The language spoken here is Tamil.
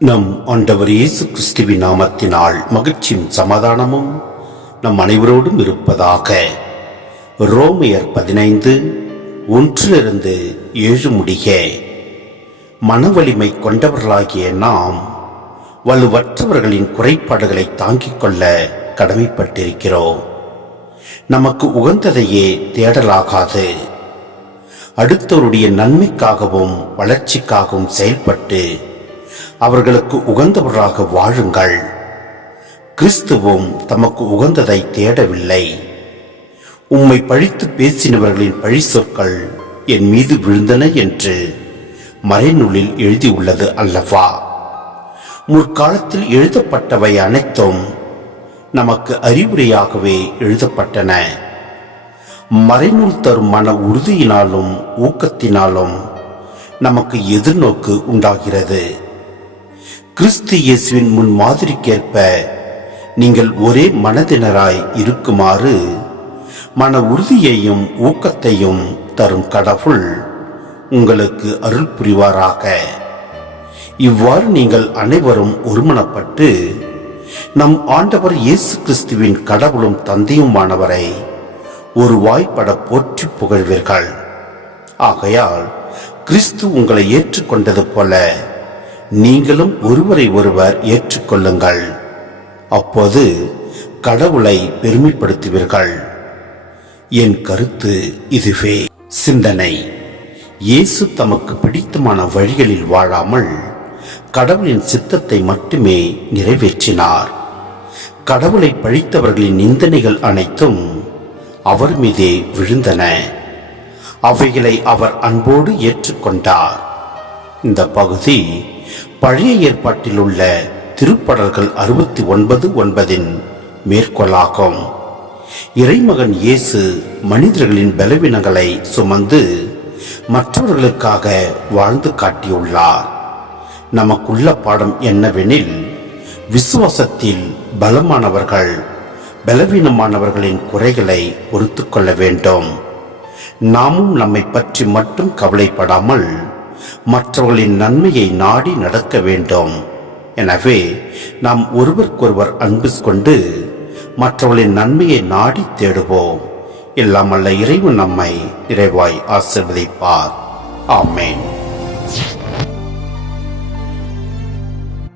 நம் ஆண்டவர் இயேசு கிறிஸ்துவின் நாமத்தினால் மகிழ்ச்சியும் சமாதானமும் நம் அனைவரோடும் இருப்பதாக. ரோமையர் 15:1-7 முடிய. மனவலிமை கொண்டவர்களாகிய நாம் வலுவற்றவர்களின் குறைபாடுகளை தாங்கிக் கொள்ள கடமைப்பட்டிருக்கிறோம். நமக்கு உகந்ததையே தேடலாகாது. அடுத்தவருடைய நன்மைக்காகவும் வளர்ச்சிக்காகவும் செயல்பட்டு அவர்களுக்கு உகந்தவர்களாக வாழுங்கள். கிறிஸ்துவும் தமக்கு உகந்ததை தேடவில்லை. உம்மை பழித்து பேசினவர்களின் பழி சொற்கள் என் மீது விழுந்தன என்று மறைநூலில் எழுதியுள்ளது அல்லவா? முற்காலத்தில் எழுதப்பட்டவை அனைத்தும் நமக்கு அறிவுரையாகவே எழுதப்பட்டன. மறைநூல் தரும் மன உறுதியினாலும் ஊக்கத்தினாலும் நமக்கு எதிர்நோக்கு உண்டாகிறது. கிறிஸ்து இயேசுவின் முன் மாதிரிக்கேற்ப நீங்கள் ஒரே மனதினராய் இருக்குமாறு மன உறுதியையும் ஊக்கத்தையும் தரும் கடவுள் உங்களுக்கு அருள் புரிவாராக. இவ்வாறு நீங்கள் அனைவரும் ஒருமனப்பட்டு நம் ஆண்டவர் இயேசு கிறிஸ்துவின் கடவுளும் தந்தையுமானவரை ஒரு வாய்ப்பட போற்றி புகழ்வீர்கள். ஆகையால் கிறிஸ்து உங்களை ஏற்றுக்கொண்டது போல நீங்களும் ஒருவரை ஒருவர் ஏற்றுக்கொள்ளுங்கள். அப்போது கடவுளை பெருமைப்படுத்துவீர்கள். என் கருத்து இதுவே. சிந்தனை: இயேசு தமக்கு பிடித்தமான வழிகளில் வாழாமல் கடவுளின் சித்தத்தை மட்டுமே நிறைவேற்றினார். கடவுளை பழித்தவர்களின் நிந்தனைகள் அனைத்தும் அவர் மீதே விழுந்தன. அவைகளை அவர் அன்போடு ஏற்றுக்கொண்டார். இந்த பகுதி பழைய ஏற்பாட்டில் உள்ள திருப்படல்கள் 69:9 மேற்கோளாகும். இறைமகன் இயேசு மனிதர்களின் பலவீனங்களை சுமந்து மற்றவர்களுக்காக வாழ்ந்து காட்டியுள்ளார். நமக்குள்ள பாடம் என்னவெனில், விசுவாசத்தில் பலமானவர்கள் பலவீனமானவர்களின் குறைகளை பொறுத்து கொள்ள வேண்டும். நாமும் நம்மை பற்றி மட்டும் கவலைப்படாமல் மற்றவர்களின் நன்மையை நாடி நடக்க வேண்டும். எனவே நாம் ஒருவருக்கொருவர் அன்பு கொண்டு மற்றவர்களின் நன்மையை நாடி தேடுவோம். எல்லாம் வல்ல இறைவன் நம்மை நிறைவாய் ஆசீர்வதிப்பார். ஆமென்.